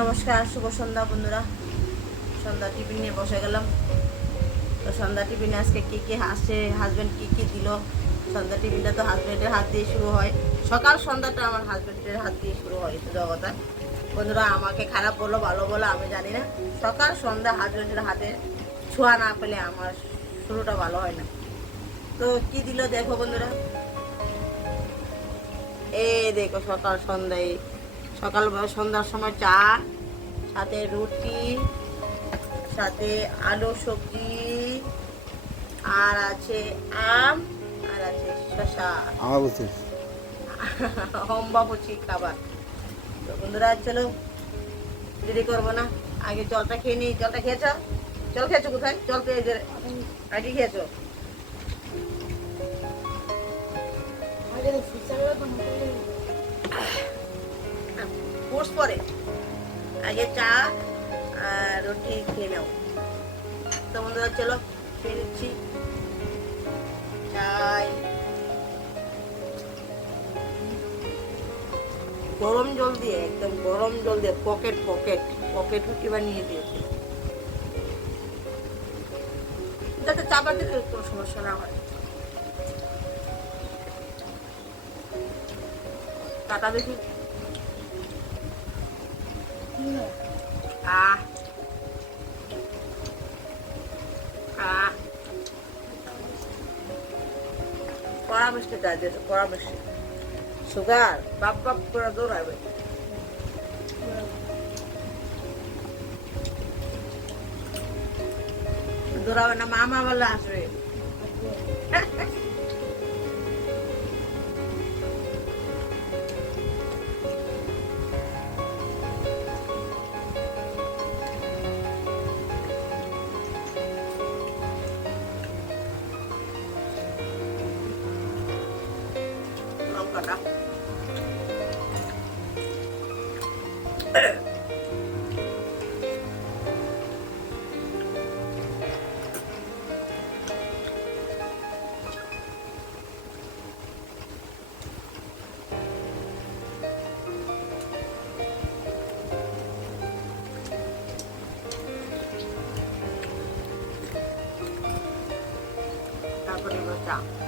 নমস্কার, শুভ সন্ধ্যা বন্ধুরা। সন্ধ্যা টিফিন নিয়ে বসে গেলাম। তো সন্ধ্যা টিফিনে আজকে কী কী আসে হাজব্যান্ড কী কী দিল? সন্ধ্যা টিফিনটা তো হাজব্যান্ডের হাত দিয়ে শুরু হয়। সকাল সন্ধ্যাটা আমার হাজব্যান্ডের হাত দিয়ে শুরু হয় শুধু কথা বন্ধুরা, আমাকে খারাপ বলো, ভালো বলো, আমি জানি না। সকাল সন্ধ্যা হাজব্যান্ডের হাতে ছোঁয়া না পেলে আমার শুরুটা ভালো হয় না। তো কি দিল দেখো বন্ধুরা? এই দেখো সকাল সন্ধ্যায় সকাল সন্ধ্যার সময় চা সাথে রুটি সাথে আলু সবজি আর আছে আম আর আছে আমার বুঝতে খাবার। তো বন্ধুরা চলো দেরি করব না। আগে জলটা খেয়ে নিই। জলটা খেয়েছো? জল খেয়েছো কোথায়? জল খেয়ে যে আগে খেয়েছো? কোর্স পরে। আগে চা আর রুটি খেয়ে নাও। তো বন্ধুরা, চলো খেয়ে নিচ্ছি। চাই। গরম জল দিয়ে, একদম গরম জল দিয়ে, পকেট পকেট পকেট রুটি বানিয়ে দিয়েছে। যাতে চাপা দিলে কোনো সমস্যা না হয়। কাটা দেখি। আহ আহ কড়া মিষ্টি দেয় যেটা কড়া মিষ্টি সুগার বাপ বাপ করে দৌড়াবে দৌড়াবে না মামা বলে আসবে তারপরে এবার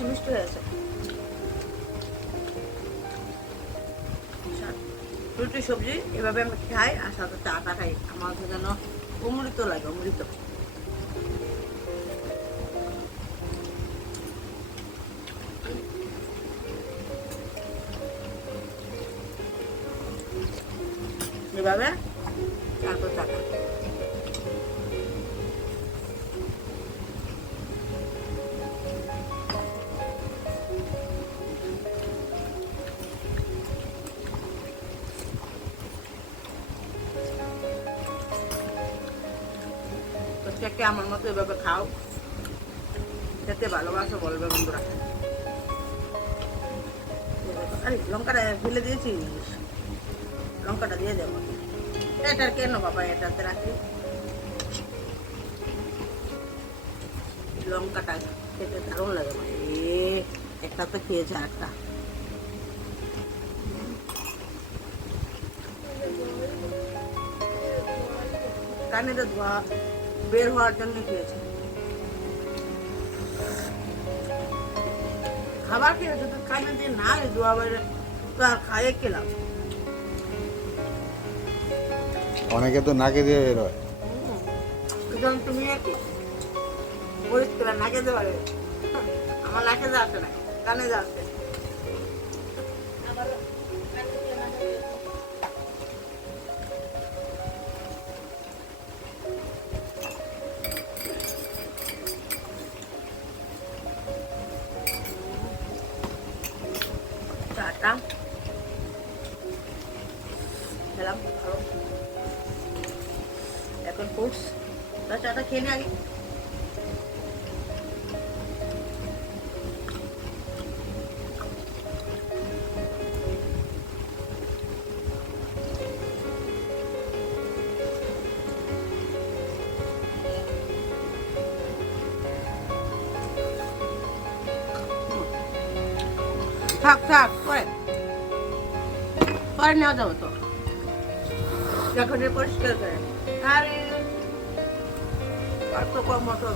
বেশি মিষ্টি হয়েছে রুটি, সবজি এভাবে আমি খাই আর সাথে চাটা খাই। আমার যেন অমৃত লাগে, অমৃত। এভাবে তারপর চাটা প্রত্যেককে আমার মতো এভাবে খাও। খেতে ভালোবাসো বলবে বন্ধুরা। আরে, লঙ্কাটা ফেলে দিয়েছি লঙ্কাটা দিয়ে দেবো এটার কেন বাবা, এটাতে রাখি লঙ্কাটা খেতে দারুণ লাগে। এ, একটা তো খেয়েছে একটা। কানে তো ধোয়া। বের হওয়ার জন্য খেয়েছে। খাবার খেয়ে যদি কানে দিয়ে না ধোয়া বেরো তো আর খাইয়ে খেলাম অনেকে তো নাকে দিয়ে বের হয়। সুতরাং তুমি একটু পরিষ্কার নাকে পারবে আমার নাকে যাচ্ছে না কানে যাচ্ছে চাটা খেলাম ভালো এখন ফ্রুটস তা চাটা খেয়ে নে আগে থাক থাক, করে। পরে নেওয়া যাবে তো। যখন পরিষ্কার করে। আর কম মতো।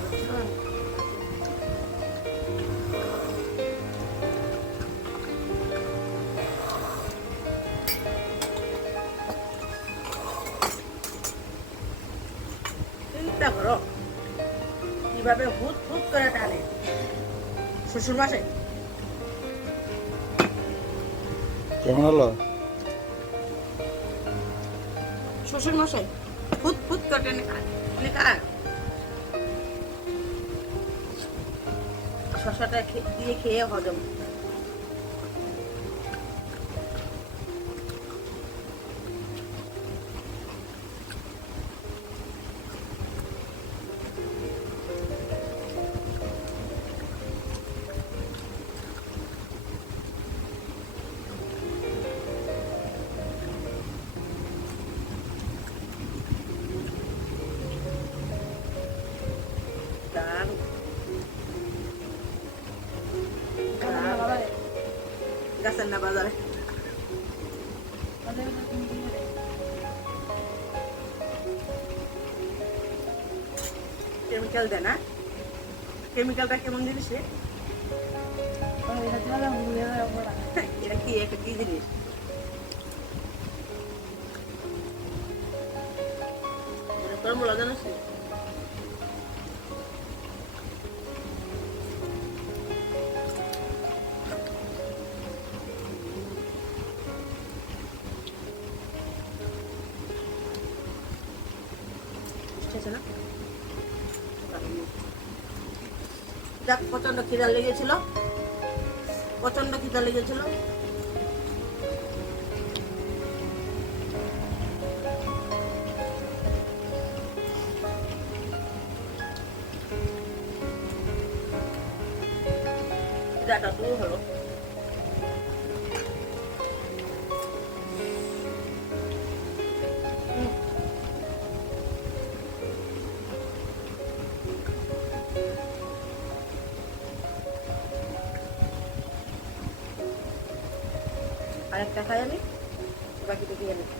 চিন্তা করো। কীভাবে হুত হুত করে টানে। শ্বশুর মাসে কেমন হলো? শ্বশুর মশাই ফুট ফুট করে নেকা খায় শশাটা দিয়ে খেয়ে হজম। গাছের না বাজারে? কেমিক্যাল দেয় না? কেমিক্যালটা কেমন জিনিস? এটা কি একটা কি জিনিস? এটা তোর মূলা জানিস যাক প্রচণ্ড খিদা লেগেছিল। প্রচণ্ড খিদা লেগেছিল। খিদাটা দূর হলো আরেকটা খাই আমি বাকিটা দিয়ে নেব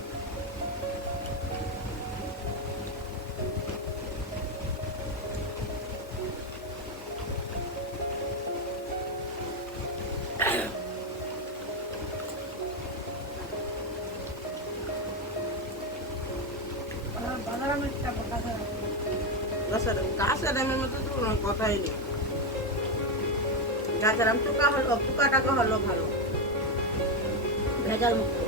গাছের আমের মতো তো কথাই নেই। গাছের আম পোকা হলো পোকা হলো ভালো। ভেজাল মুক্ত।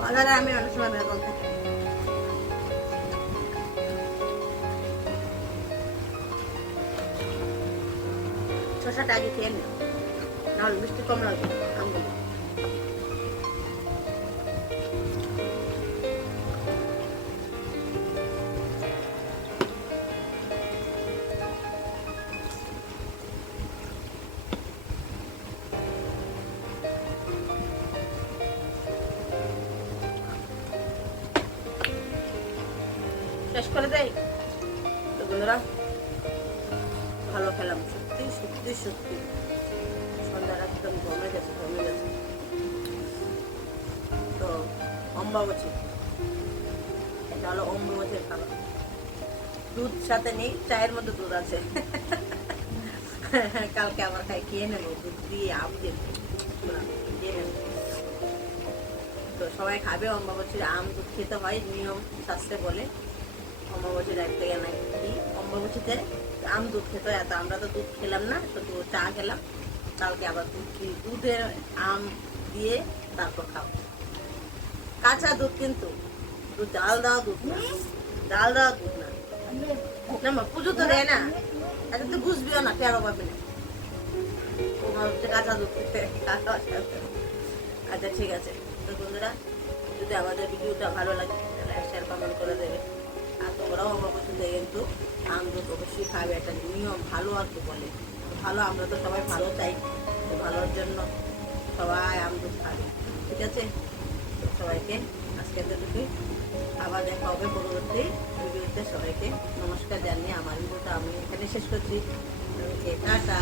বাজারে আমি অনেক সময় ভেজাল থাকি। শশাটা আগে খেয়ে নিল নাহলে মিষ্টি কম লাগবে আমগুলো শেষ করে দেয়? তো বন্ধুরা, ভালো খেলাম, সত্যি সত্যি সত্যি। সন্ধ্যা একদম জমে গেছে জমে গেছে। তো অম্বাবচি, এটা হলো অম্বাবচির খাবার। দুধ সাথে নেই, চায়ের মধ্যে দুধ আছে। কালকে আবার খাই, খেয়ে নেব, দুধ দিয়ে আম দিয়ে তো সবাই খাবে অম্বাবচির আম, দুধ খেতে হয়, নিয়ম, শাস্ত্রে বলে। অম্বাবচির এক থেকে নাকি অম্বাবচিতে আম দুধ খেতে এত আমরা তো দুধ খেলাম না শুধু চা খেলাম। কালকে আবার দুধ দুধের আম দিয়ে তারপর খাব। কাঁচা দুধ কিন্তু, দুধ ডাল দেওয়া দুধ না। ডাল দেওয়া দুধ না। না পুজো তো দেয় না। আচ্ছা তুই বুঝবিও না, কেন পাবি না? তোমার হচ্ছে কাঁচা দুধ খেতে। আচ্ছা ঠিক আছে। তো বন্ধুরা, যদি আমাদের ভিডিওটা ভালো লাগে, তাহলে শেয়ার কমেন্ট করে দেবে। আর তোমরাও আমার পছন্দ কিন্তু আম দুধ অবশ্যই খাবে, একটা নিয়ম, ভালো আর তো বলে। ভালো, আমরা তো সবাই ভালো চাই, তো ভালোর জন্য সবাই আম দুধ খাবে। ঠিক আছে? তো সবাইকে আজকে এতটুকুই। আবার দেখা হবে পরবর্তী ভিডিওতে। সবাইকে নমস্কার জানিয়ে আমার ভিডিওটা আমি এখানে শেষ করছি। টাটা।